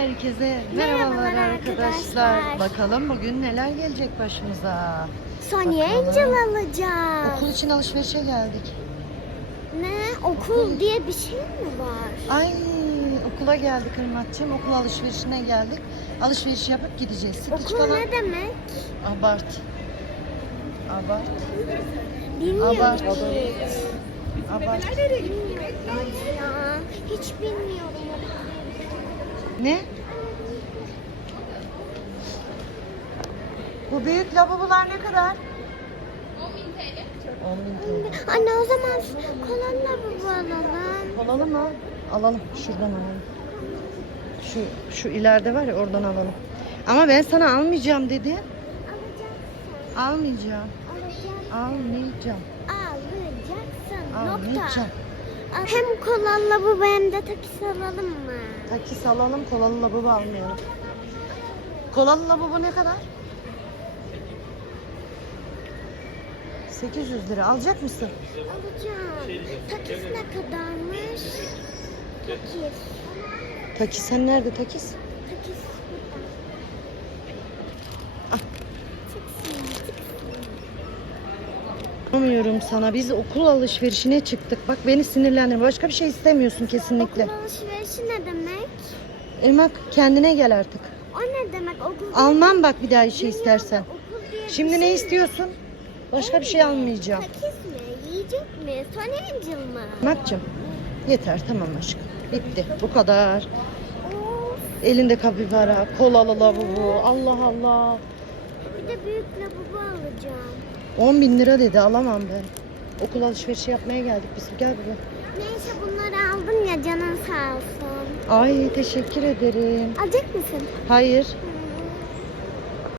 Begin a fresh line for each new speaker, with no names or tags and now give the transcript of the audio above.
Herkese merhabalar
Merhabalar
arkadaşlar.
arkadaşlar.
Bakalım bugün neler gelecek başımıza.
Sonya
Bakalım.
Angel alacağız.
Okul için alışverişe geldik.
Ne? Okul diye bir şey mi var?
Ay okula geldik Irmak'cığım. Okul alışverişine geldik. Alışveriş yapıp gideceğiz. Sıkıcı
Okul
falan.
ne demek?
Abart. Abart.
Bilmiyorum
Abart.
hiç.
Abart.
Bilmiyorum ya.
Ne? Bu büyük lavabolar ne kadar? 10 bin TL.
Anne o zaman kolanla bu alalım.
Alalım mı? Alalım. Şuradan alalım. Şu şu ileride var ya oradan alalım. Ama ben sana almayacağım dedi.
Alacaksın.
Almayacağım.
Alacaksın.
Almayacağım.
Alacaksın. Nokta. Hem kolanla bu hem de takis alalım mı?
Takis alalım, kolalı lavabo almayalım. Kolalı lavabo ne kadar? 800 lira. Alacak mısın?
Alacağım. Takis ne kadarmış? Takis.
Takis sen nerede takis?
Takis.
Ah. Anlamıyorum sana. Biz okul alışverişine çıktık. Bak beni sinirlendirme. Başka bir şey istemiyorsun kesinlikle.
Okul alışverişi ne demek?
Irmak kendine gel artık.
O ne demek? Okul
Almam bak bir daha bir şey
Dünyada
istersen.
okul diye bir
Şimdi
şey
ne
mi?
istiyorsun? Başka bir şey almayacağım.
Takis mi? Yiyecek mi? Sonya Angel mı?
Irmak'cığım yeter tamam aşkım. Bitti. Bu kadar.
Of.
Elinde kapibara, kolalı lavabo. Allah Allah.
Bir de büyük lavabo alacağım.
10 bin lira dedi alamam ben. Okul alışverişi yapmaya geldik biz. Gel buraya.
Neyse bunları aldım ya canın sağ olsun.
Ay teşekkür ederim.
Alacak mısın?
Hayır.
Hı.